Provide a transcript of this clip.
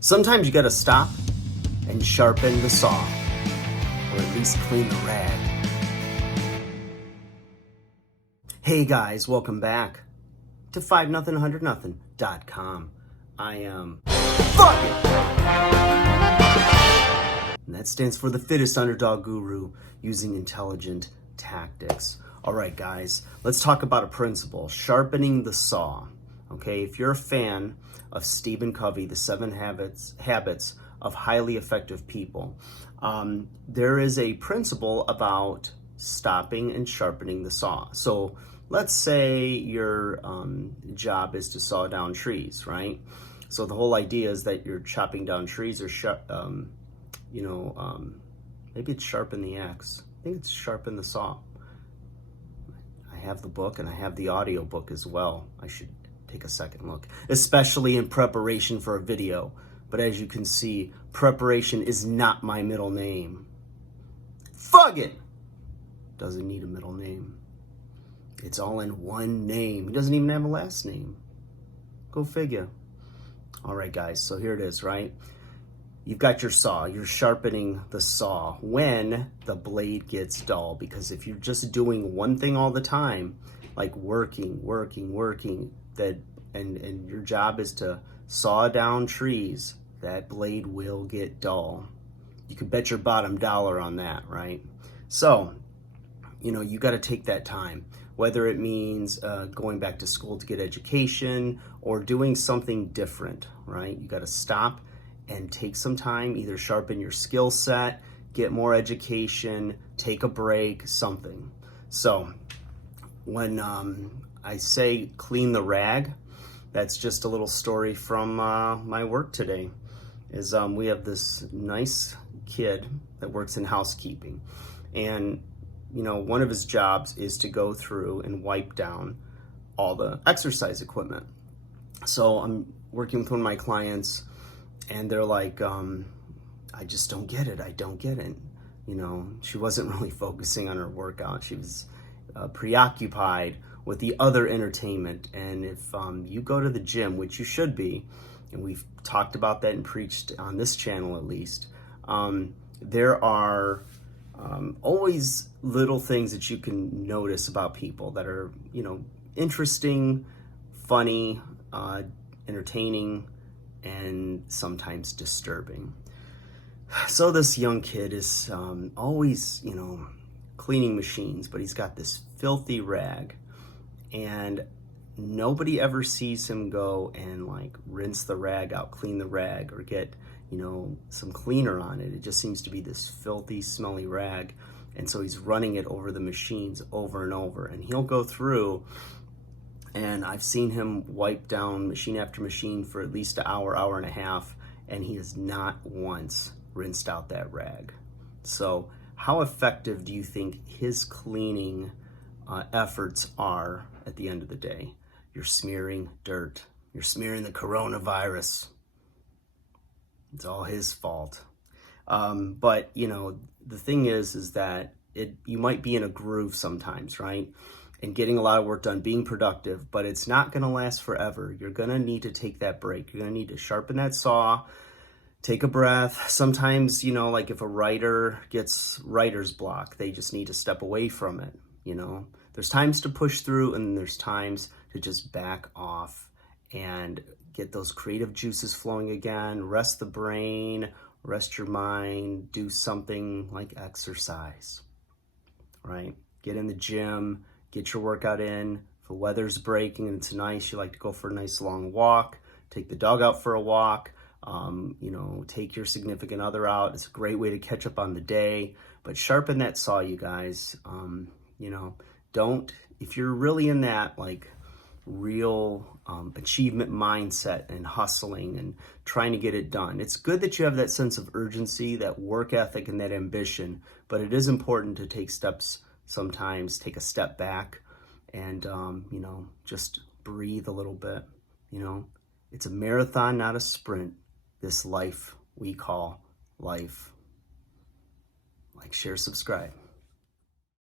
Sometimes you gotta stop and sharpen the saw, or at least clean the rag. Hey guys, welcome back to 5-0-100-0.com. I am fucking, and that stands for the fittest underdog guru using intelligent tactics. All right, guys, let's talk about a principle: sharpening the saw. Okay, if you're a fan of Stephen Covey, The 7 Habits of Highly Effective People, there is a principle about stopping and sharpening the saw. So let's say your job is to saw down trees, right? So the whole idea is that you're chopping down trees, or maybe it's sharpen the axe. I think it's sharpen the saw. I have the book and I have the audio book as well. I should take a second look, especially in preparation for a video. But as you can see, preparation is not my middle name. Fuck it! Doesn't need a middle name. It's all in one name. He doesn't even have a last name. Go figure. All right, guys, so here it is, right? You've got your saw. You're sharpening the saw when the blade gets dull, because if you're just doing one thing all the time, like working, and your job is to saw down trees, that blade will get dull. You can bet your bottom dollar on that, right? So, you got to take that time, whether it means going back to school to get education or doing something different, right? You got to stop and take some time, either sharpen your skill set, get more education, take a break, something. So when I say clean the rag, that's just a little story from my work today. We have this nice kid that works in housekeeping, and one of his jobs is to go through and wipe down all the exercise equipment. So I'm working with one of my clients, and they're like, I just don't get it. I don't get it. She wasn't really focusing on her workout. She was preoccupied with the other entertainment. And if you go to the gym, which you should be, and we've talked about that and preached on this channel at least, there are always little things that you can notice about people that are, interesting, funny, entertaining, and sometimes disturbing. So this young kid is always, cleaning machines, but he's got this filthy rag, and nobody ever sees him go and rinse the rag out, clean the rag, or get some cleaner on it. It just seems to be this filthy, smelly rag. And so he's running it over the machines over and over, and he'll go through, and I've seen him wipe down machine after machine for at least an hour, hour and a half, and he has not once rinsed out that rag. So how effective do you think his cleaning efforts are at the end of the day? You're smearing dirt. You're smearing the coronavirus. It's all his fault. But the thing is that you might be in a groove sometimes, right? And getting a lot of work done, being productive, but it's not going to last forever. You're going to need to take that break. You're going to need to sharpen that saw, take a breath. Sometimes, like if a writer gets writer's block, they just need to step away from it. There's times to push through, and there's times to just back off and get those creative juices flowing again, rest the brain, rest your mind, do something like exercise, right? Get in the gym, get your workout in. If the weather's breaking and it's nice, you like to go for a nice long walk, take the dog out for a walk, take your significant other out. It's a great way to catch up on the day, but sharpen that saw, you guys. If you're really in that real achievement mindset and hustling and trying to get it done, it's good that you have that sense of urgency, that work ethic, and that ambition, but it is important to take steps sometimes, take a step back and, just breathe a little bit. It's a marathon, not a sprint, this life we call life. Like, share, subscribe.